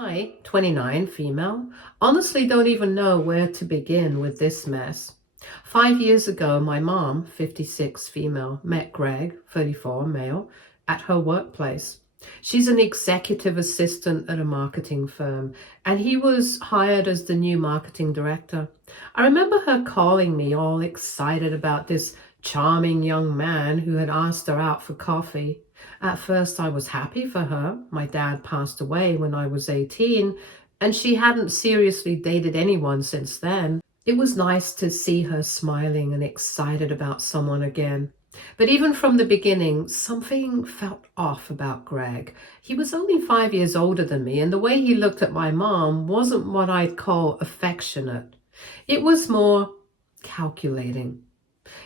I, 29, female, honestly don't even know where to begin with this mess. 5 years ago, my mom, 56, female, met Greg, 34, male, at her workplace. She's an executive assistant at a marketing firm, and he was hired as the new marketing director. I remember her calling me all excited about this charming young man who had asked her out for coffee. At first, I was happy for her. My dad passed away when I was 18, and she hadn't seriously dated anyone since then. It was nice to see her smiling and excited about someone again. But even from the beginning, something felt off about Greg. He was only 5 years older than me, and the way he looked at my mom wasn't what I'd call affectionate. It was more calculating.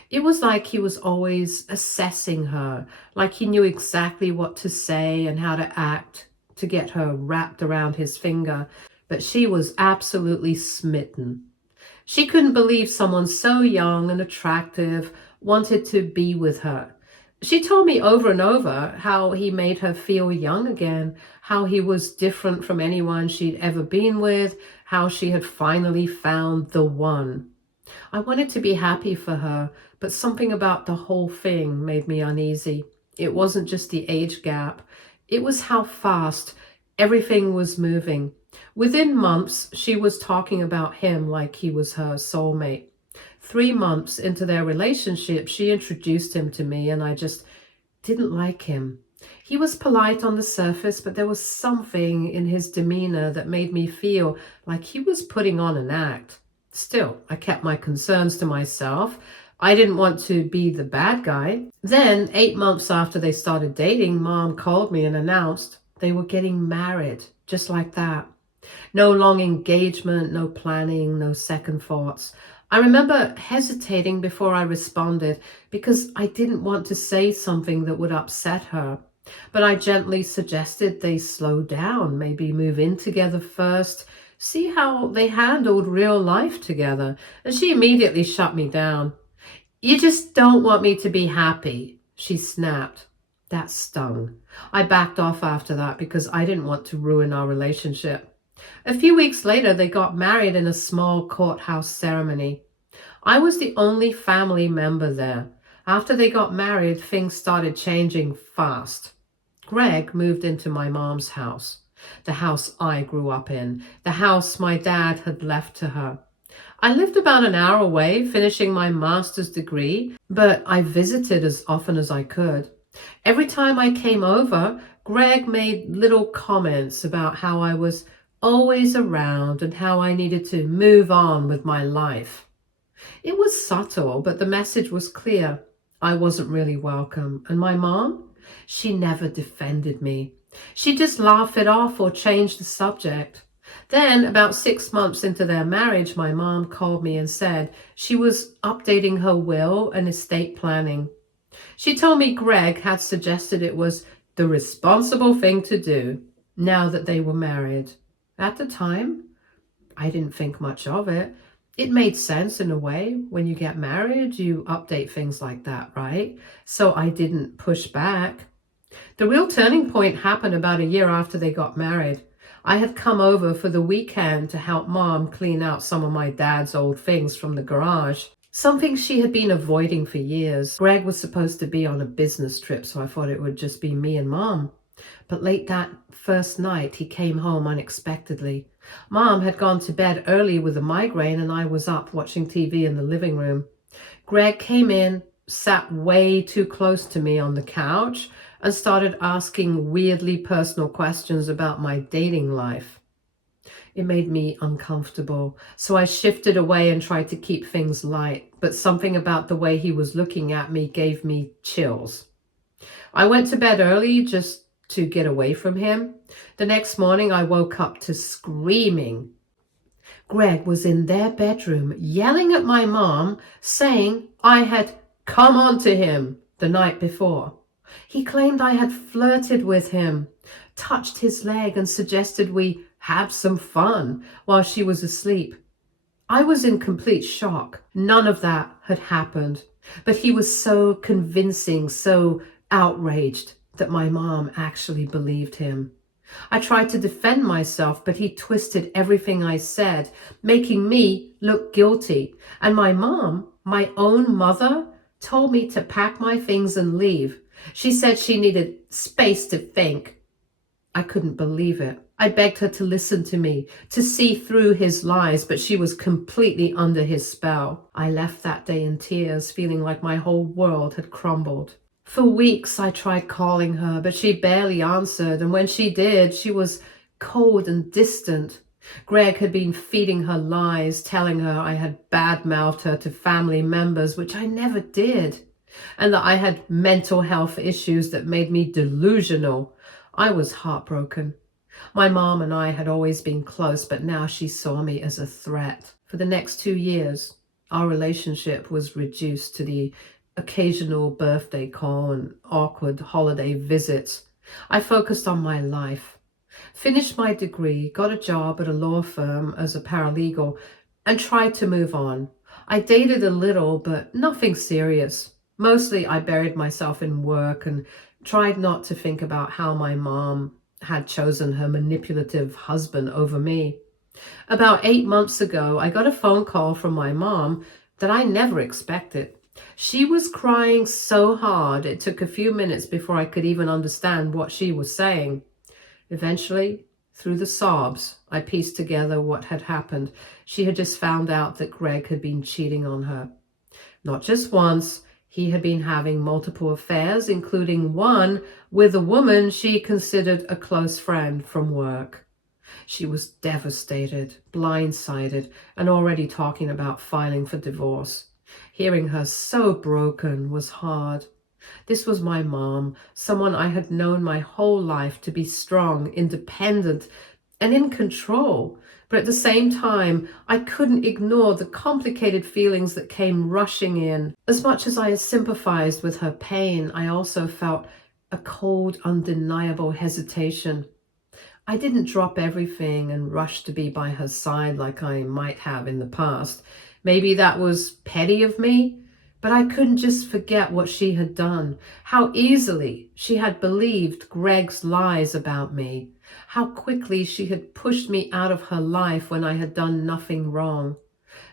It was like he was always assessing her, like he knew exactly what to say and how to act to get her wrapped around his finger. But she was absolutely smitten. She couldn't believe someone so young and attractive wanted to be with her. She told me over and over how he made her feel young again, how he was different from anyone she'd ever been with, how she had finally found the one. I wanted to be happy for her, but something about the whole thing made me uneasy. It wasn't just the age gap, it was how fast everything was moving. Within months, she was talking about him like he was her soulmate. 3 months into their relationship, she introduced him to me, and I just didn't like him. He was polite on the surface, but there was something in his demeanor that made me feel like he was putting on an act. Still, I kept my concerns to myself. I didn't want to be the bad guy. Then, 8 months after they started dating, Mom called me and announced they were getting married, just like that. No long engagement, no planning, no second thoughts. I remember hesitating before I responded because I didn't want to say something that would upset her. But I gently suggested they slow down, maybe move in together first, see how they handled real life together. And she immediately shut me down. "You just don't want me to be happy," she snapped. That stung. I backed off after that because I didn't want to ruin our relationship. A few weeks later, they got married in a small courthouse ceremony. I was the only family member there. After they got married, things started changing fast. Greg moved into my mom's house, the house I grew up in, the house my dad had left to her. I lived about an hour away, finishing my master's degree, but I visited as often as I could. Every time I came over, Greg made little comments about how I was always around and how I needed to move on with my life. It was subtle, but the message was clear. I wasn't really welcome. And my mom? She never defended me. She just laughed it off or changed the subject. Then, about 6 months into their marriage, my mom called me and said she was updating her will and estate planning. She told me Greg had suggested it was the responsible thing to do now that they were married. At the time, I didn't think much of it. It made sense in a way. When you get married, you update things like that, right? So I didn't push back. The real turning point happened about a year after they got married. I had come over for the weekend to help Mom clean out some of my dad's old things from the garage, something she had been avoiding for years. Greg was supposed to be on a business trip, so I thought it would just be me and Mom. But late that first night, he came home unexpectedly. Mom had gone to bed early with a migraine, and I was up watching TV in the living room. Greg came in, sat way too close to me on the couch, and started asking weirdly personal questions about my dating life. It made me uncomfortable, so I shifted away and tried to keep things light, but something about the way he was looking at me gave me chills. I went to bed early just to get away from him. The next morning, I woke up to screaming. Greg was in their bedroom yelling at my mom, saying I had come on to him the night before. He claimed I had flirted with him, touched his leg, and suggested we have some fun while she was asleep. I was in complete shock. None of that had happened, but he was so convincing, so outraged that my mom actually believed him. I tried to defend myself, but he twisted everything I said, making me look guilty. And my mom, my own mother, told me to pack my things and leave. She said she needed space to think. I couldn't believe it. I begged her to listen to me, to see through his lies, but she was completely under his spell. I left that day in tears, feeling like my whole world had crumbled. For weeks I tried calling her, but she barely answered, and when she did, she was cold and distant. Greg had been feeding her lies, telling her I had bad-mouthed her to family members, which I never did, and that I had mental health issues that made me delusional. I was heartbroken. My mom and I had always been close, but now she saw me as a threat. For the next 2 years, our relationship was reduced to the occasional birthday call and awkward holiday visits. I focused on my life, finished my degree, got a job at a law firm as a paralegal, and tried to move on. I dated a little, but nothing serious. Mostly I buried myself in work and tried not to think about how my mom had chosen her manipulative husband over me. About 8 months ago, I got a phone call from my mom that I never expected. She was crying so hard it took a few minutes before I could even understand what she was saying. Eventually, through the sobs, I pieced together what had happened. She had just found out that Greg had been cheating on her. Not just once, he had been having multiple affairs, including one with a woman she considered a close friend from work. She was devastated, blindsided, and already talking about filing for divorce. Hearing her so broken was hard. This was my mom, someone I had known my whole life to be strong, independent, and in control. But at the same time, I couldn't ignore the complicated feelings that came rushing in. As much as I sympathized with her pain, I also felt a cold, undeniable hesitation. I didn't drop everything and rush to be by her side like I might have in the past. Maybe that was petty of me, but I couldn't just forget what she had done, how easily she had believed Greg's lies about me, how quickly she had pushed me out of her life when I had done nothing wrong.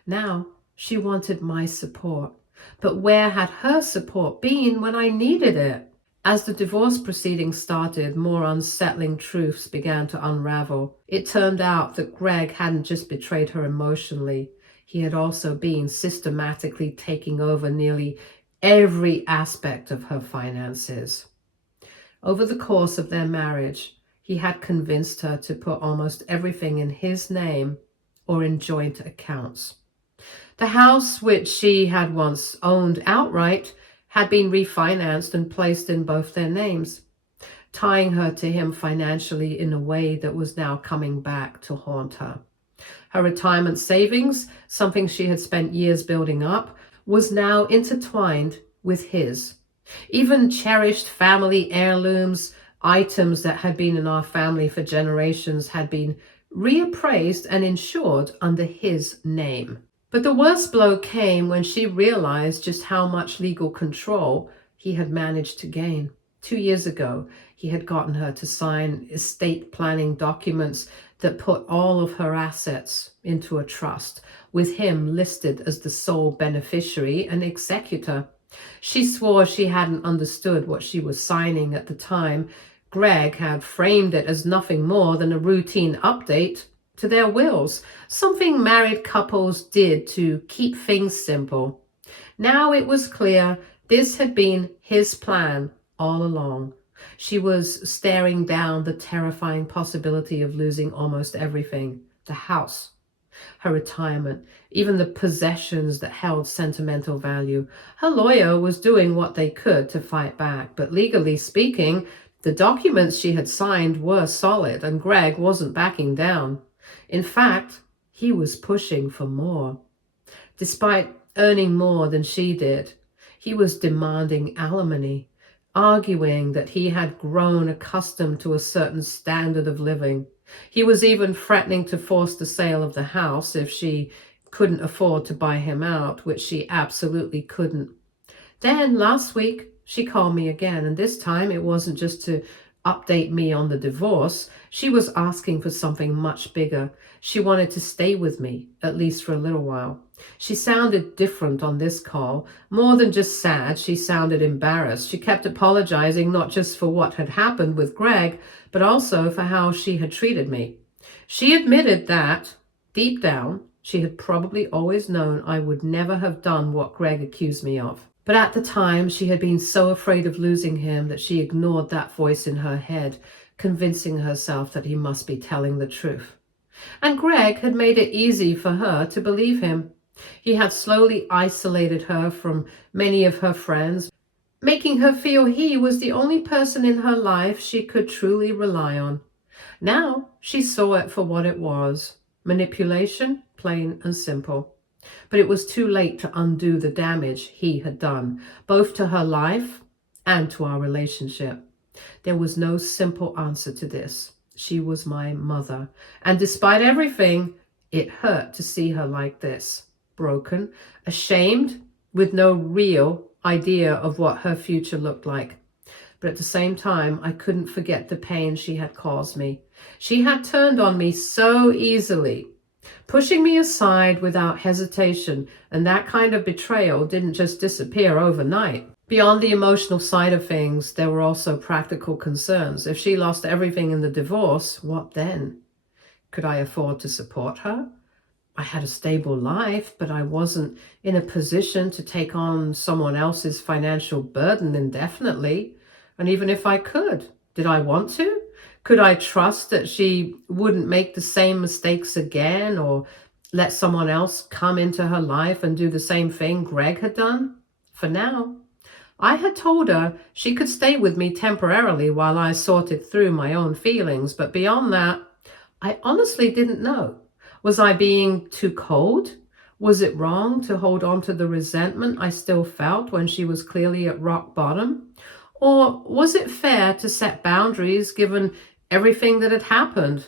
Now she wanted my support, but where had her support been when I needed it? As the divorce proceedings started, more unsettling truths began to unravel. It turned out that Greg hadn't just betrayed her emotionally. He had also been systematically taking over nearly every aspect of her finances. Over the course of their marriage, he had convinced her to put almost everything in his name or in joint accounts. The house, which she had once owned outright, had been refinanced and placed in both their names, tying her to him financially in a way that was now coming back to haunt her. Her retirement savings, something she had spent years building up, was now intertwined with his. Even cherished family heirlooms, items that had been in our family for generations, had been reappraised and insured under his name. But the worst blow came when she realized just how much legal control he had managed to gain. 2 years ago, he had gotten her to sign estate planning documents that put all of her assets into a trust, with him listed as the sole beneficiary and executor. She swore she hadn't understood what she was signing at the time. Greg had framed it as nothing more than a routine update to their wills, something married couples did to keep things simple. Now it was clear this had been his plan all along. She was staring down the terrifying possibility of losing almost everything: the house, her retirement, even the possessions that held sentimental value. Her lawyer was doing what they could to fight back, but legally speaking, the documents she had signed were solid, and Greg wasn't backing down. In fact, he was pushing for more. Despite earning more than she did, he was demanding alimony, arguing that he had grown accustomed to a certain standard of living. He was even threatening to force the sale of the house if she couldn't afford to buy him out, which she absolutely couldn't. Then last week, she called me again, and this time it wasn't just to update me on the divorce, she was asking for something much bigger. She wanted to stay with me, at least for a little while. She sounded different on this call. More than just sad, she sounded embarrassed. She kept apologizing not just for what had happened with Greg, but also for how she had treated me. She admitted that, deep down, she had probably always known I would never have done what Greg accused me of. But at the time, she had been so afraid of losing him that she ignored that voice in her head, convincing herself that he must be telling the truth. And Greg had made it easy for her to believe him. He had slowly isolated her from many of her friends, making her feel he was the only person in her life she could truly rely on. Now she saw it for what it was: manipulation, plain and simple. But it was too late to undo the damage he had done, both to her life and to our relationship. There was no simple answer to this. She was my mother, and despite everything, it hurt to see her like this, broken, ashamed, with no real idea of what her future looked like. But at the same time, I couldn't forget the pain she had caused me. She had turned on me so easily, pushing me aside without hesitation, and that kind of betrayal didn't just disappear overnight. Beyond the emotional side of things, there were also practical concerns. If she lost everything in the divorce, what then? Could I afford to support her? I had a stable life, but I wasn't in a position to take on someone else's financial burden indefinitely. And even if I could, did I want to? Could I trust that she wouldn't make the same mistakes again, or let someone else come into her life and do the same thing Greg had done? For now, I had told her she could stay with me temporarily while I sorted through my own feelings, but beyond that, I honestly didn't know. Was I being too cold? Was it wrong to hold on to the resentment I still felt when she was clearly at rock bottom? Or was it fair to set boundaries given everything that had happened?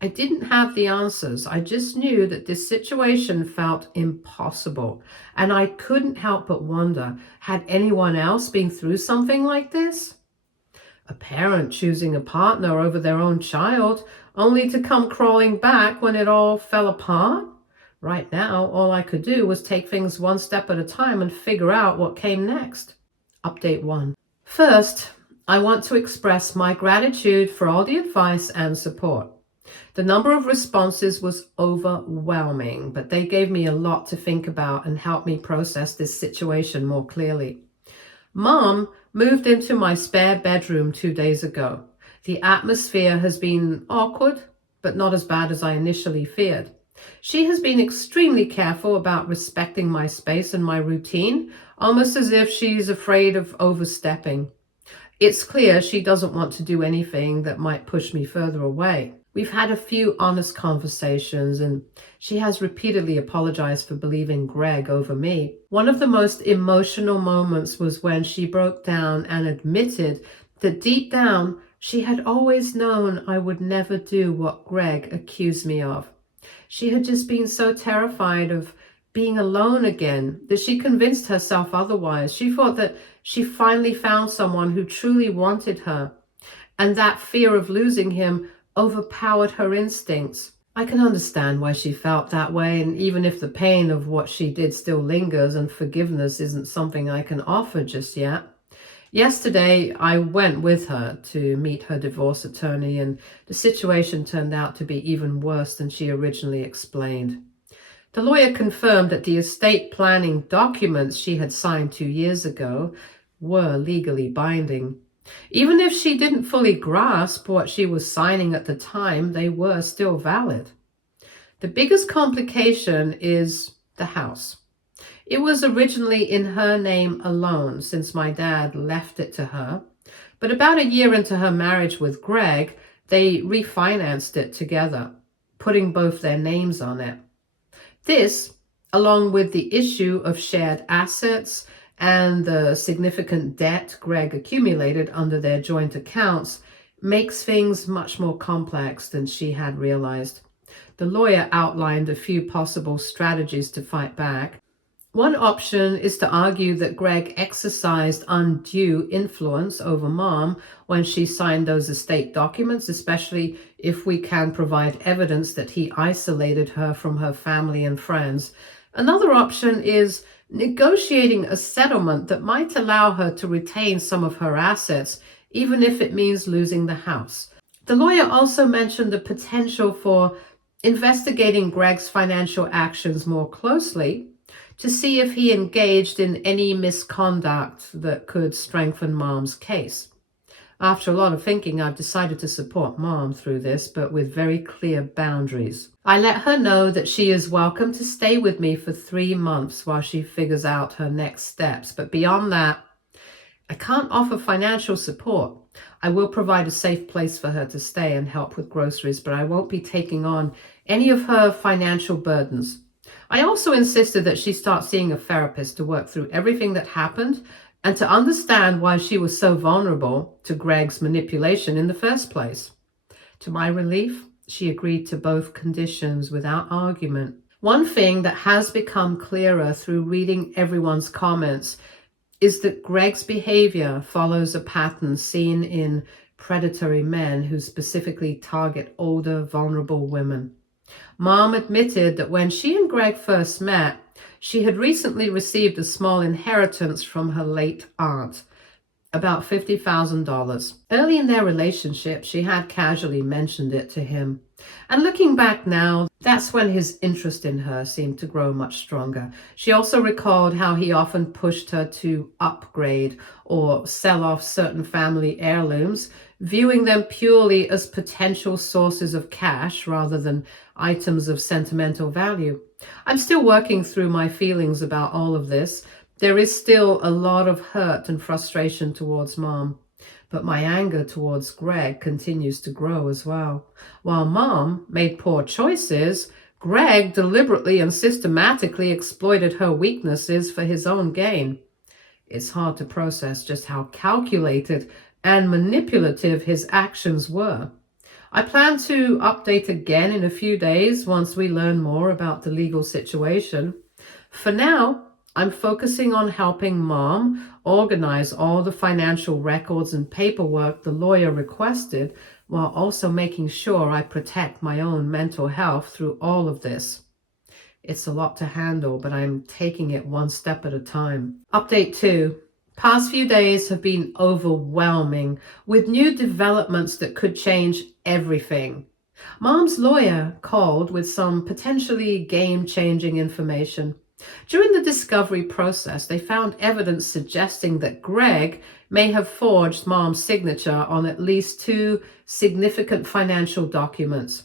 I didn't have the answers. I just knew that this situation felt impossible. And I couldn't help but wonder, had anyone else been through something like this? A parent choosing a partner over their own child, only to come crawling back when it all fell apart? Right now, all I could do was take things one step at a time and figure out what came next. Update 1. First, I want to express my gratitude for all the advice and support. The number of responses was overwhelming, but they gave me a lot to think about and helped me process this situation more clearly. Mom moved into my spare bedroom 2 days ago. The atmosphere has been awkward, but not as bad as I initially feared. She has been extremely careful about respecting my space and my routine, almost as if she's afraid of overstepping. It's clear she doesn't want to do anything that might push me further away. We've had a few honest conversations, and she has repeatedly apologized for believing Greg over me. One of the most emotional moments was when she broke down and admitted that deep down, she had always known I would never do what Greg accused me of. She had just been so terrified of being alone again that she convinced herself otherwise. She thought that she finally found someone who truly wanted her, and that fear of losing him overpowered her instincts. I can understand why she felt that way, and even if the pain of what she did still lingers and forgiveness isn't something I can offer just yet. Yesterday, I went with her to meet her divorce attorney, and the situation turned out to be even worse than she originally explained. The lawyer confirmed that the estate planning documents she had signed 2 years ago were legally binding. Even if she didn't fully grasp what she was signing at the time, they were still valid. The biggest complication is the house. It was originally in her name alone since my dad left it to her, but about a year into her marriage with Greg, they refinanced it together, putting both their names on it. This, along with the issue of shared assets and the significant debt Greg accumulated under their joint accounts, makes things much more complex than she had realized. The lawyer outlined a few possible strategies to fight back. One option is to argue that Greg exercised undue influence over mom when she signed those estate documents, especially if we can provide evidence that he isolated her from her family and friends. Another option is negotiating a settlement that might allow her to retain some of her assets, even if it means losing the house. The lawyer also mentioned the potential for investigating Greg's financial actions more closely to see if he engaged in any misconduct that could strengthen mom's case. After a lot of thinking, I've decided to support mom through this, but with very clear boundaries. I let her know that she is welcome to stay with me for 3 months while she figures out her next steps. But beyond that, I can't offer financial support. I will provide a safe place for her to stay and help with groceries, but I won't be taking on any of her financial burdens. I also insisted that she start seeing a therapist to work through everything that happened and to understand why she was so vulnerable to Greg's manipulation in the first place. To my relief, she agreed to both conditions without argument. One thing that has become clearer through reading everyone's comments is that Greg's behavior follows a pattern seen in predatory men who specifically target older, vulnerable women. Mom admitted that when she and Greg first met, she had recently received a small inheritance from her late aunt, about $50,000. Early in their relationship, she had casually mentioned it to him. And looking back now, that's when his interest in her seemed to grow much stronger. She also recalled how he often pushed her to upgrade or sell off certain family heirlooms, viewing them purely as potential sources of cash rather than items of sentimental value. I'm still working through my feelings about all of this. There is still a lot of hurt and frustration towards mom, but my anger towards Greg continues to grow as well. While mom made poor choices, Greg deliberately and systematically exploited her weaknesses for his own gain. It's hard to process just how calculated and manipulative his actions were. I plan to update again in a few days once we learn more about the legal situation. For now, I'm focusing on helping mom organize all the financial records and paperwork the lawyer requested, while also making sure I protect my own mental health through all of this. It's a lot to handle, but I'm taking it one step at a time. Update 2. Past few days have been overwhelming with new developments that could change everything. Mom's lawyer called with some potentially game-changing information. During the discovery process, they found evidence suggesting that Greg may have forged Mom's signature on at least 2 significant financial documents.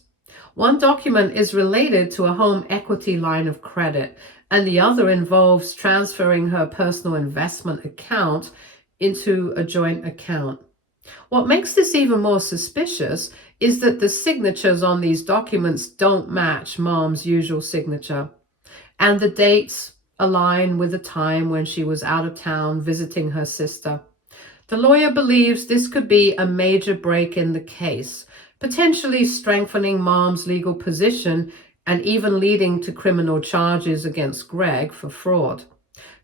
One document is related to a home equity line of credit, and the other involves transferring her personal investment account into a joint account. What makes this even more suspicious is that the signatures on these documents don't match Mom's usual signature, and the dates align with the time when she was out of town visiting her sister. The lawyer believes this could be a major break in the case, potentially strengthening Mom's legal position and even leading to criminal charges against Greg for fraud.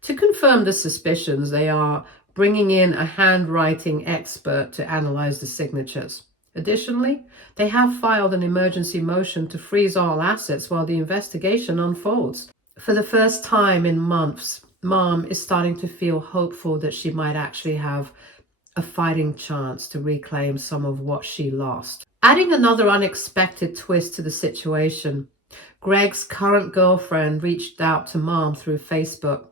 To confirm the suspicions, they are bringing in a handwriting expert to analyze the signatures. Additionally, they have filed an emergency motion to freeze all assets while the investigation unfolds. For the first time in months, Mom is starting to feel hopeful that she might actually have a fighting chance to reclaim some of what she lost. Adding another unexpected twist to the situation, Greg's current girlfriend reached out to Mom through Facebook.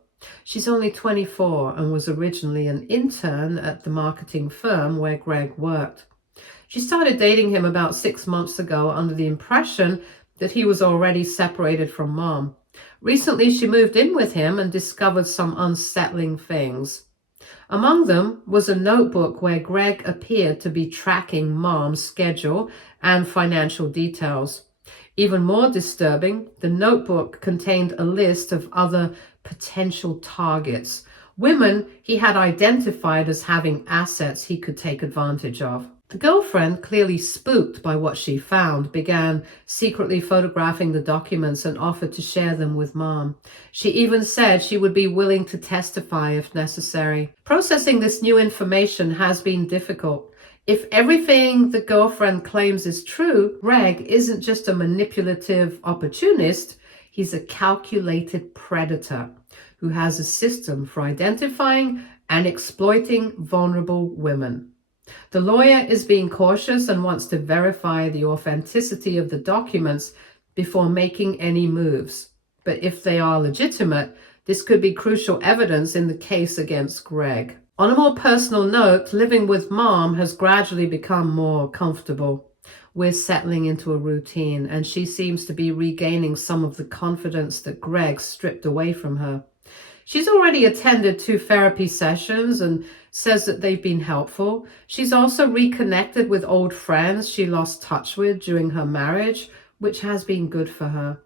She's only 24 and was originally an intern at the marketing firm where Greg worked. She started dating him about 6 months ago under the impression that he was already separated from Mom. Recently, she moved in with him and discovered some unsettling things. Among them was a notebook where Greg appeared to be tracking Mom's schedule and financial details. Even more disturbing, the notebook contained a list of other potential targets, women he had identified as having assets he could take advantage of. The girlfriend, clearly spooked by what she found, began secretly photographing the documents and offered to share them with Mom. She even said she would be willing to testify if necessary. Processing this new information has been difficult. If everything the girlfriend claims is true, Greg isn't just a manipulative opportunist, he's a calculated predator who has a system for identifying and exploiting vulnerable women. The lawyer is being cautious and wants to verify the authenticity of the documents before making any moves. But if they are legitimate, this could be crucial evidence in the case against Greg. On a more personal note, living with Mom has gradually become more comfortable. We're settling into a routine, and she seems to be regaining some of the confidence that Greg stripped away from her. She's already attended 2 therapy sessions and says that they've been helpful. She's also reconnected with old friends she lost touch with during her marriage, which has been good for her.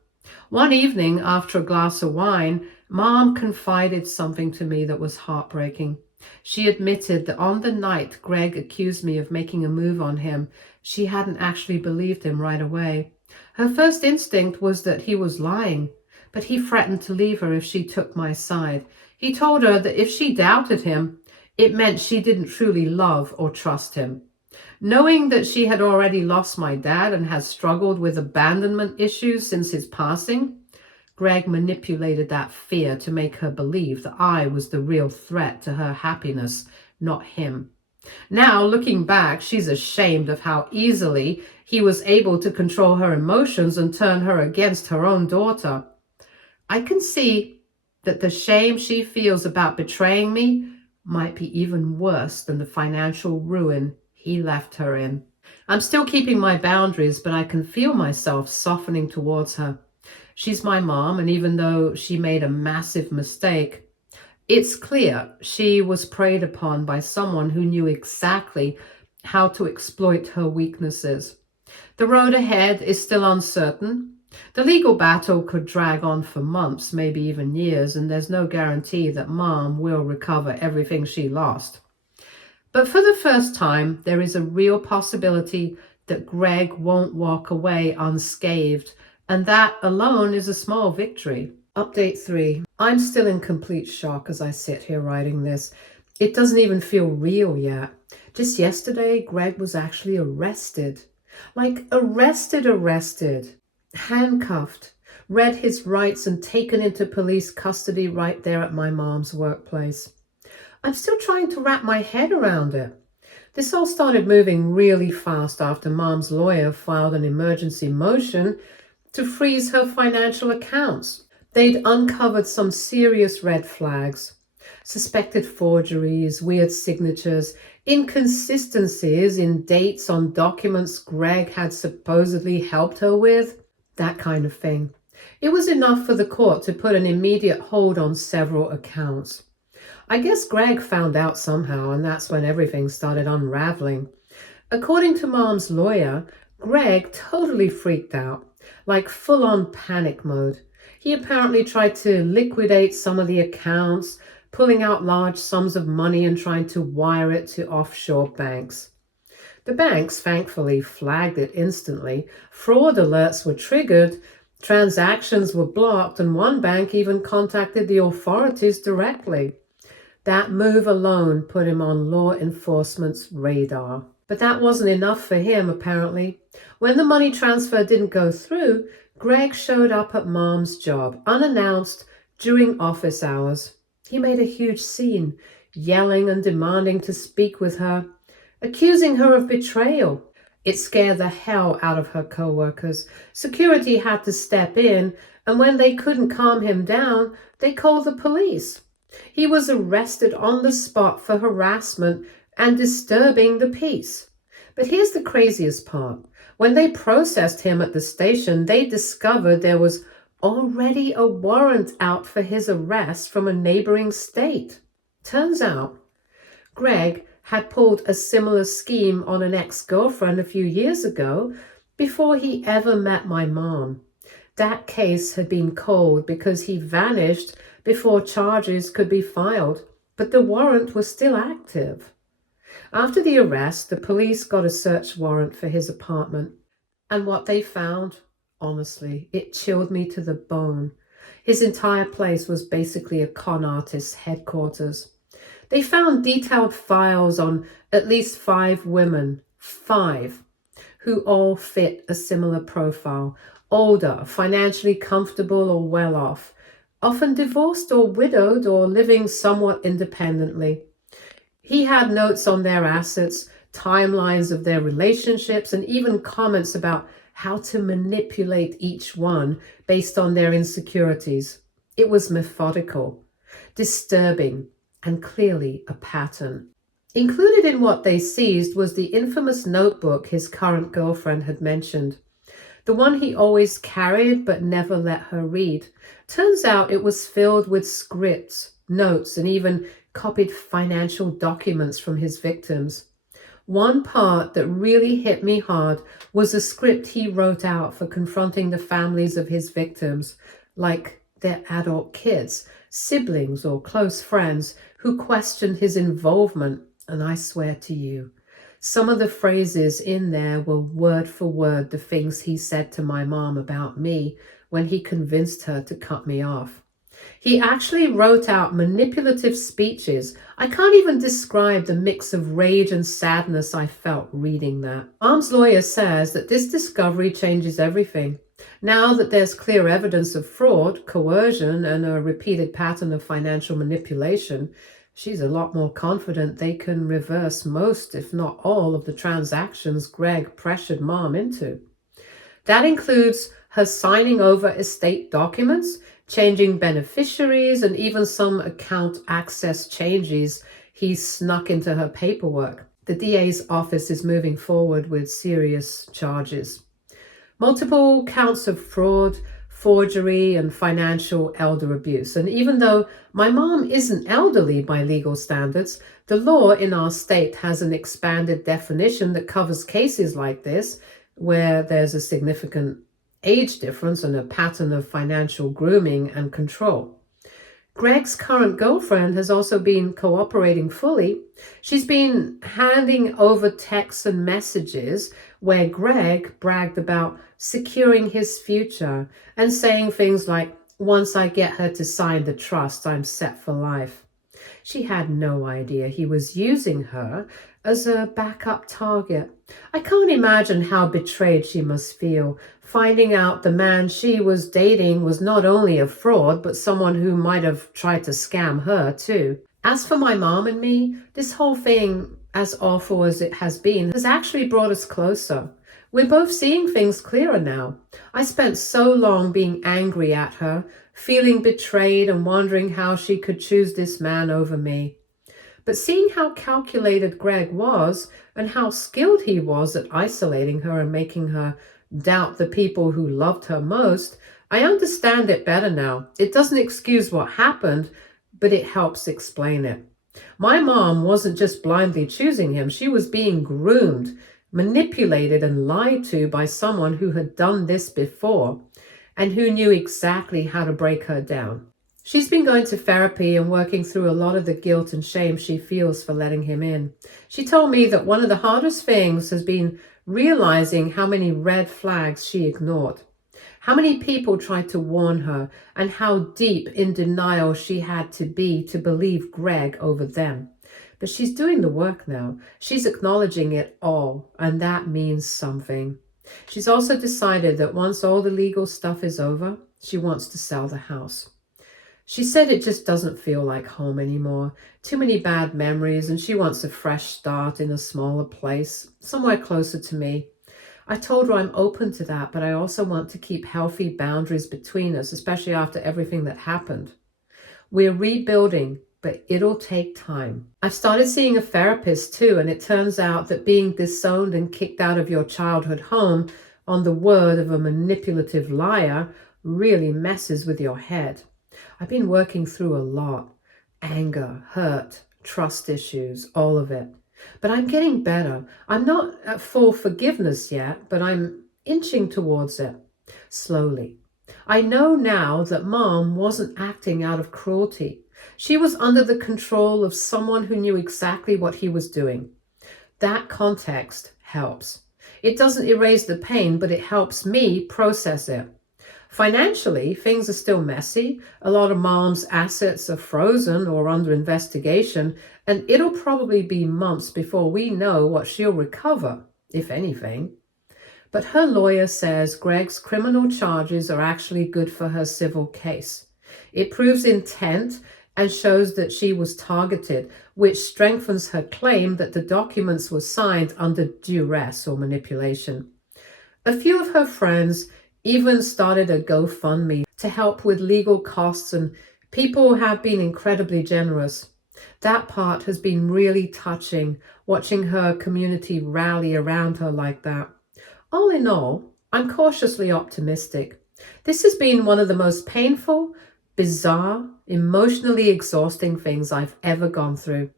One evening, after a glass of wine, Mom confided something to me that was heartbreaking. She admitted that on the night Greg accused me of making a move on him, she hadn't actually believed him right away. Her first instinct was that he was lying, but he threatened to leave her if she took my side. He told her that if she doubted him, it meant she didn't truly love or trust him. Knowing that she had already lost my dad and has struggled with abandonment issues since his passing, Greg manipulated that fear to make her believe that I was the real threat to her happiness, not him. Now, looking back, she's ashamed of how easily he was able to control her emotions and turn her against her own daughter. I can see that the shame she feels about betraying me might be even worse than the financial ruin he left her in. I'm still keeping my boundaries, but I can feel myself softening towards her. She's my mom, and even though she made a massive mistake, it's clear she was preyed upon by someone who knew exactly how to exploit her weaknesses. The road ahead is still uncertain. The legal battle could drag on for months, maybe even years, and there's no guarantee that Mom will recover everything she lost. But for the first time, there is a real possibility that Greg won't walk away unscathed, and that alone is a small victory. Update 3. I'm still in complete shock as I sit here writing this. It doesn't even feel real yet. Just yesterday, Greg was actually arrested. Like arrested. Handcuffed, read his rights and taken into police custody right there at my mom's workplace. I'm still trying to wrap my head around it. This all started moving really fast after Mom's lawyer filed an emergency motion to freeze her financial accounts. They'd uncovered some serious red flags. Suspected forgeries, weird signatures, inconsistencies in dates on documents Greg had supposedly helped her with, that kind of thing. It was enough for the court to put an immediate hold on several accounts. I guess Greg found out somehow, and that's when everything started unraveling. According to Mom's lawyer, Greg totally freaked out, like full-on panic mode. He apparently tried to liquidate some of the accounts, pulling out large sums of money and trying to wire it to offshore banks. The banks thankfully flagged it instantly. Fraud alerts were triggered, transactions were blocked, and one bank even contacted the authorities directly. That move alone put him on law enforcement's radar. But that wasn't enough for him, apparently. When the money transfer didn't go through, Greg showed up at Mom's job, unannounced, during office hours. He made a huge scene, yelling and demanding to speak with her, accusing her of betrayal. It scared the hell out of her co-workers. Security had to step in, and when they couldn't calm him down, they called the police. He was arrested on the spot for harassment and disturbing the peace. But here's the craziest part. When they processed him at the station, they discovered there was already a warrant out for his arrest from a neighboring state. Turns out, Greg had pulled a similar scheme on an ex-girlfriend a few years ago before he ever met my mom. That case had been cold because he vanished before charges could be filed, but the warrant was still active. After the arrest, the police got a search warrant for his apartment. And what they found, honestly, it chilled me to the bone. His entire place was basically a con artist's headquarters. They found detailed files on at least 5 women, 5, who all fit a similar profile: older, financially comfortable or well off, often divorced or widowed or living somewhat independently. He had notes on their assets, timelines of their relationships, and even comments about how to manipulate each one based on their insecurities. It was methodical, disturbing, and clearly a pattern. Included in what they seized was the infamous notebook his current girlfriend had mentioned, the one he always carried but never let her read. Turns out it was filled with scripts, notes, and even copied financial documents from his victims. One part that really hit me hard was a script he wrote out for confronting the families of his victims, like their adult kids, siblings, or close friends who questioned his involvement. And I swear to you, some of the phrases in there were word for word the things he said to my mom about me when he convinced her to cut me off. He actually wrote out manipulative speeches. I can't even describe the mix of rage and sadness I felt reading that. Mom's lawyer says that this discovery changes everything. Now that there's clear evidence of fraud, coercion, and a repeated pattern of financial manipulation, she's a lot more confident they can reverse most, if not all, of the transactions Greg pressured Mom into. That includes her signing over estate documents, changing beneficiaries, and even some account access changes he snuck into her paperwork. The DA's office is moving forward with serious charges. Multiple counts of fraud, forgery, and financial elder abuse. And even though my mom isn't elderly by legal standards, the law in our state has an expanded definition that covers cases like this, where there's a significant age difference and a pattern of financial grooming and control. Greg's current girlfriend has also been cooperating fully. She's been handing over texts and messages where Greg bragged about securing his future and saying things like, "Once I get her to sign the trust, I'm set for life." She had no idea he was using her as a backup target. I can't imagine how betrayed she must feel, finding out the man she was dating was not only a fraud, but someone who might have tried to scam her too. As for my mom and me, this whole thing, as awful as it has been, has actually brought us closer. We're both seeing things clearer now. I spent so long being angry at her, feeling betrayed and wondering how she could choose this man over me. But seeing how calculated Greg was and how skilled he was at isolating her and making her doubt the people who loved her most, I understand it better now. It doesn't excuse what happened, but it helps explain it. My mom wasn't just blindly choosing him. She was being groomed, manipulated, and lied to by someone who had done this before and who knew exactly how to break her down. She's been going to therapy and working through a lot of the guilt and shame she feels for letting him in. She told me that one of the hardest things has been realizing how many red flags she ignored, how many people tried to warn her, and how deep in denial she had to be to believe Greg over them. But she's doing the work now. She's acknowledging it all, and that means something. She's also decided that once all the legal stuff is over, she wants to sell the house. She said it just doesn't feel like home anymore. Too many bad memories, and she wants a fresh start in a smaller place, somewhere closer to me. I told her I'm open to that, but I also want to keep healthy boundaries between us, especially after everything that happened. We're rebuilding, but it'll take time. I've started seeing a therapist too, and it turns out that being disowned and kicked out of your childhood home on the word of a manipulative liar really messes with your head. I've been working through a lot. Anger, hurt, trust issues, all of it. But I'm getting better. I'm not at full forgiveness yet, but I'm inching towards it, slowly. I know now that Mom wasn't acting out of cruelty. She was under the control of someone who knew exactly what he was doing. That context helps. It doesn't erase the pain, but it helps me process it. Financially, things are still messy. A lot of mom's assets are frozen or under investigation, and it'll probably be months before we know what she'll recover, if anything. But her lawyer says Greg's criminal charges are actually good for her civil case. It proves intent and shows that she was targeted, which strengthens her claim that the documents were signed under duress or manipulation. A few of her friends even started a GoFundMe to help with legal costs, and people have been incredibly generous. That part has been really touching, watching her community rally around her like that. All in all, I'm cautiously optimistic. This has been one of the most painful, bizarre, emotionally exhausting things I've ever gone through.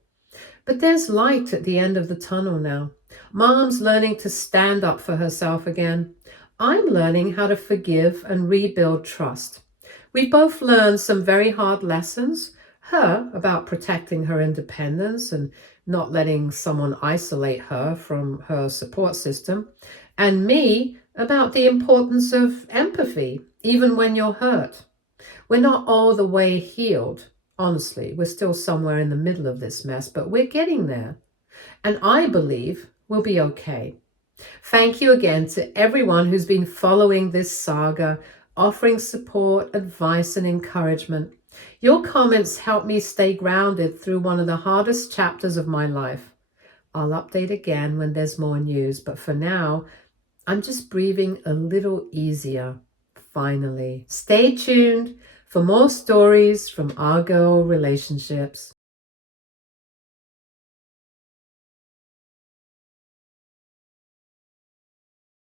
But there's light at the end of the tunnel now. Mom's learning to stand up for herself again. I'm learning how to forgive and rebuild trust. We both learned some very hard lessons. Her about protecting her independence and not letting someone isolate her from her support system. And me about the importance of empathy, even when you're hurt. We're not all the way healed. Honestly, we're still somewhere in the middle of this mess, but we're getting there. And I believe we'll be okay. Thank you again to everyone who's been following this saga, offering support, advice, and encouragement. Your comments help me stay grounded through one of the hardest chapters of my life. I'll update again when there's more news, but for now, I'm just breathing a little easier, finally. Stay tuned for more stories from our girl relationships.